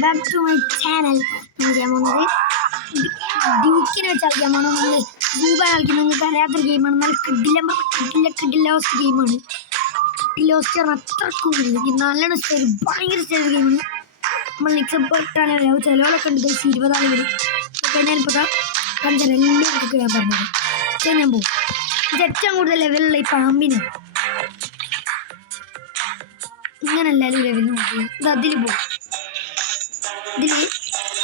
Back to my channel. നമ്മൾ ചെയ്യാൻ പോകുന്നത് ഡ്യൂക്കിനെ വെച്ച് കളിക്കാൻ പോകണം. നമ്മൾ സൂപ്പർ കളിക്കുന്നത് നിങ്ങൾക്ക് അറിയാത്തൊരു ഗെയിമാണ്. നല്ല കിഡിലോസ്റ്റ് ഗെയിമാണ്. കിഡിലോസ്റ്റ് അത്രക്കും നല്ലോണം സ്റ്റൈൽ, ഭയങ്കര സ്റ്റൈൽ ഗെയിമാണ്. നമ്മൾ നിക്ഷപ്പെട്ടാണ് ചിലവരൊക്കെ ഉണ്ട് 20 വരെ. ഞാനിപ്പോൾ അഞ്ചരെല്ലാം നമുക്ക് ഞാൻ പറഞ്ഞത് ഞാൻ പോകും. ഇത് ഏറ്റവും കൂടുതൽ ലെവലുള്ള ഈ പാമ്പിന് ഇങ്ങനെ എല്ലാവരും ലെവലിൽ നോക്കി ഇത് അതിൽ പോകും. ഇതിൽ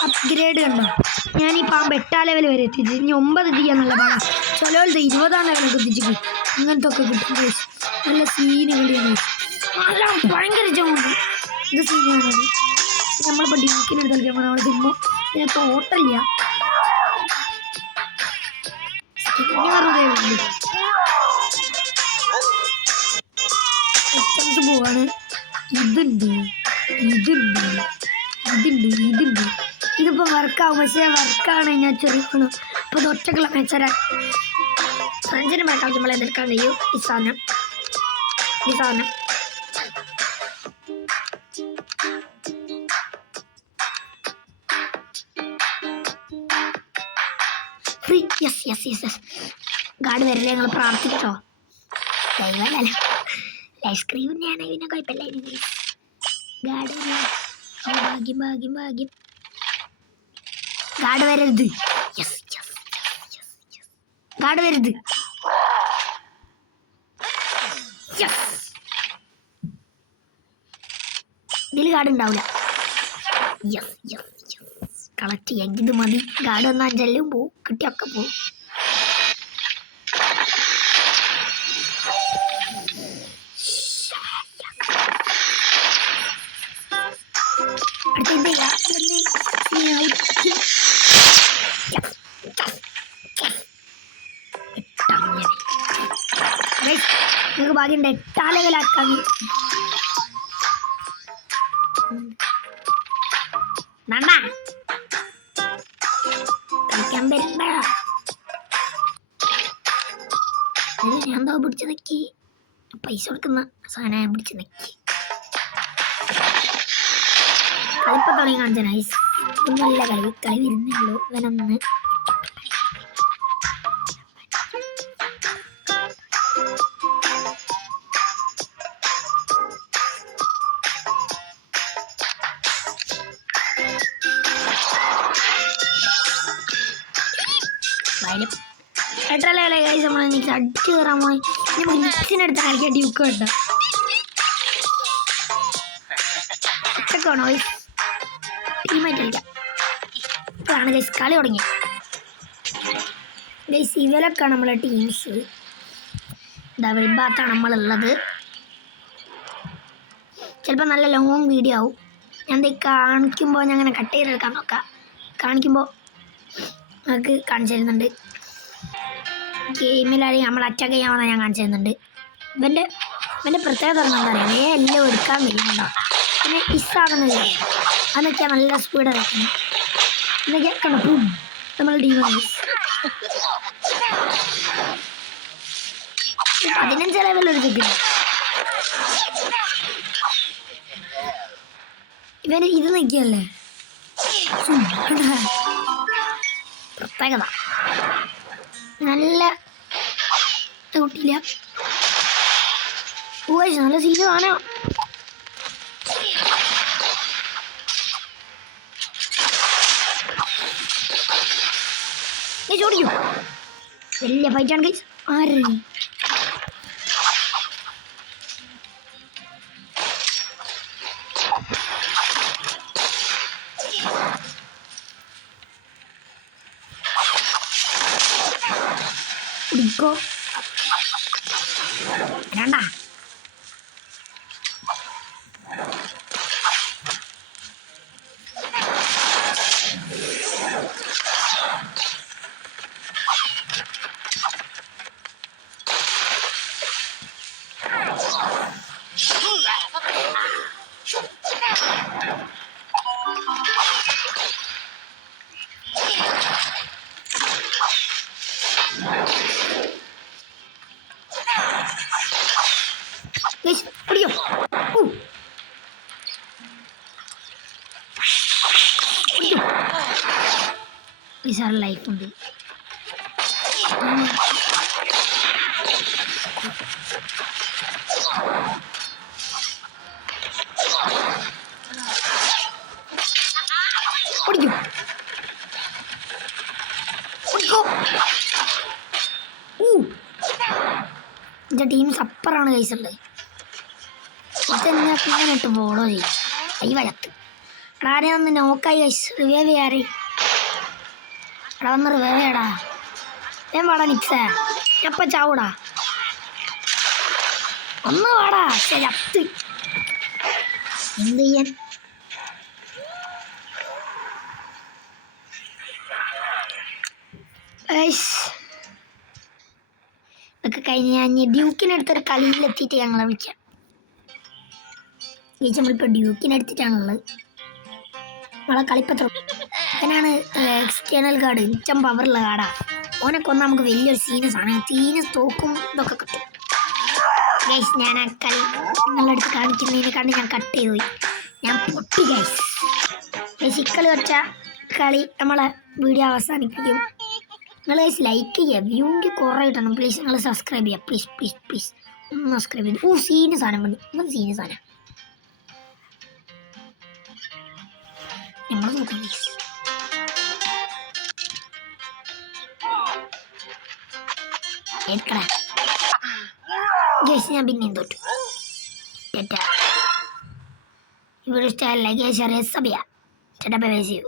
അപ്ഗ്രേഡ് കണ്ടോ, ഞാൻ ഈ പാമ്പ് 8 ലെവൽ വരെ എത്തിച്ചു. ഇനി 9 ചെയ്യാന്നുള്ള പാടാം. ചിലവർ 20 ലെവലൊക്കെ എത്തിച്ചു. ഇങ്ങനത്തെ ഒക്കെ കിട്ടും. നല്ല സീന് കളിയാണ്. നല്ല ഭയങ്കര ജോണ്ട് ഇത് സീനാണത്. നമ്മളിപ്പോൾ ഡ്യൂക്കിനെടുത്ത് കളിക്കാൻ പോകണം. നമ്മൾ തിരുമ്പോൾ ഇതിനൊക്കെ ഓട്ടമില്ല. പോവാണ്. ഇതിപ്പോ വർക്കാവും. പക്ഷേ വർക്കാണ് ഞാൻ ചെറിയണം. അപ്പൊ ഇത് ഒറ്റക്കുള്ള മെച്ചരാൻ ഫ്രണ്ട്സിനെ മറക്കാവുമ്പോൾ എന്തെടുക്കാൻ കഴിയും. ഈ സാധനം ഫ്രീ. യെസ് ഗാർഡ് വരില്ലേ? ഞങ്ങൾ പ്രാർത്ഥിച്ചോ. ദൈവമല്ല ഐസ്ക്രീം തന്നെയാണ്. ഇതിനെ കുഴപ്പമില്ല. ഗാർഡ് ഭാഗ്യം ഗാർഡ് വരരുത്. ഗാർഡ് വരരുത്. ഇതിൽ ഗാർഡ് ഉണ്ടാവില്ല. കളക്ട് ചെയ്യാൻ ഇത് മതി. ഗാർഡ് വന്ന് 5 പോവും. കിട്ടിയൊക്കെ പോവും. നിങ്ങൾക്ക് ഭാഗ്യമുണ്ട് 8 ലെവലാക്കാൻ. കളിക്കാൻ പറ്റണ്ട. ഞാൻ എന്തോ പിടിച്ച് നിക്കി. പൈസ കൊടുക്കുന്ന സാധനം ഞാൻ പിടിച്ച് നിക്കി. കളിപ്പം തുടങ്ങി കാണിച്ച നൈസ്. നല്ല കളി വരുന്നുള്ളൂ. ഇവനൊന്ന് എത്ര ലെവലെ കഴിച്ച് നമ്മൾ എനിക്ക് അടിച്ച് കയറാൻ പോയി. നമുക്ക് നിക്സിനടുത്ത് കളിക്കാൻ ഡ്യൂക്ക് കേട്ടോ. ഒറ്റക്കാണോ ടീമായിട്ട് കളിക്കാം. ഇപ്പോഴാണ് ഗൈസ് കളി തുടങ്ങി. ഗൈസ് ഇവരൊക്കെ നമ്മളെ ടീംസ്. ഇതാ വെളിഭാഗത്താണ് നമ്മളുള്ളത്. ചിലപ്പോൾ നല്ല ലോങ് വീഡിയോ ആവും. ഞാൻ കാണിക്കുമ്പോൾ ഞാൻ അങ്ങനെ കട്ട് ചെയ്തെടുക്കാൻ നോക്കാം. കാണിക്കുമ്പോൾ നമുക്ക് കാണിച്ചു തരുന്നുണ്ട്. ഗെയിമിലാണെങ്കിൽ നമ്മൾ അറ്റാക്ക് ചെയ്യാൻ വന്നാൽ ഞാൻ കാണിച്ചു തരുന്നുണ്ട്. ഇവൻ്റെ പ്രത്യേകത എന്താ പറയുക, എല്ലാം എടുക്കാൻ കഴിയുന്നുണ്ടോ. പിന്നെ ഇസാകുന്നില്ലേ, അതൊക്കെയാണ് നല്ല സ്പീഡ് ഇറക്കുന്നത്. ഇതൊക്കെ കണ്ടോ നമ്മൾ ടീം 15 ലെവലൊരു കിട്ടില്ല. ഇവന് ഇത് നിൽക്കുകയല്ലേ പ്രത്യേകത. നല്ല കുട്ടിയില്ല. നല്ല സീരിയസാണ്. ചോദിക്കൂ. വലിയ ഫൈറ്റാണ് ഗൈസ്. ആര് കുടിക്കോ വേണ്ട. 6 ലൈഫ് ഉണ്ട്. ഓടിക്കോ ഓടിക്കോ. എൻ്റെ ടീം സപ്പറാണ് കൈസുള്ളത്. ഇതെന്നാ പിന്നെ ഇട്ട് ഫോളോ ചെയ്യും. കൈ വഴത്ത് എടാ ആരെയാ ഒന്ന് നോക്കായി കൈസ്. റിവൈവ് ചെയ്യാറ് എടാ ഒന്ന് റിവൈവ് ചെയ്യടാ. ഞാൻ വാടാ നിക്സേ എപ്പ ചാവൂടാ ഒന്ന് വാടാ. ചത്ത് എന്ത് ചെയ്യാൻ. ഇതൊക്കെ കഴിഞ്ഞ് ഞാൻ ഡ്യൂക്കിനടുത്തൊരു കളിയിലെത്തിയിട്ട് ഞങ്ങളെ വിളിക്കാം. ചേച്ചി നമ്മളിപ്പോൾ ഡ്യൂക്കിനെടുത്തിട്ടാണുള്ളത്. നമ്മളെ കളിപ്പത്രം അങ്ങനെയാണ്. എക്സ്റ്റേണൽ കാർഡ് ഏറ്റവും പവറുള്ള കാർഡാ. ഓനൊക്കെ ഒന്ന് നമുക്ക് വലിയൊരു സീനസാണ്. സീനസ് തോക്കും ഇതൊക്കെ കിട്ടും ഗൈസ്. ഞാൻ ആ കളി നിങ്ങളുടെ അടുത്ത് കാണിക്കുന്നതിനെ കണ്ട് ഞാൻ കട്ട് ചെയ്തു പോയി. ഞാൻ പൊട്ടി ഗൈസ്. ഗൈസ് ഇക്കളി വെച്ച കളി നമ്മളെ വീഡിയോ അവസാനിപ്പിക്കും. നിങ്ങൾ ഗൈസ് ലൈക്ക് ചെയ്യുക. വ്യൂക്ക് കുറേ കിട്ടണം. പ്ലീസ് നിങ്ങൾ സബ്സ്ക്രൈബ് ചെയ്യുക. പ്ലീസ് പ്ലീസ് പ്ലീസ് ഒന്ന് സബ്സ്ക്രൈബ് ചെയ്തു. സീന് സാധനം മതി. ഒന്ന് സീന് സാധനം നമ്മൾ നോക്കാം ഗൈസ്. ഗൈസ് ഞാൻ പിന്നെയും തോറ്റു. ഇവിടെ ഇഷ്ടമല്ല ഗൈസ്. അറിയാം സഭയാ ചേട്ടാ. Bye bye. See U.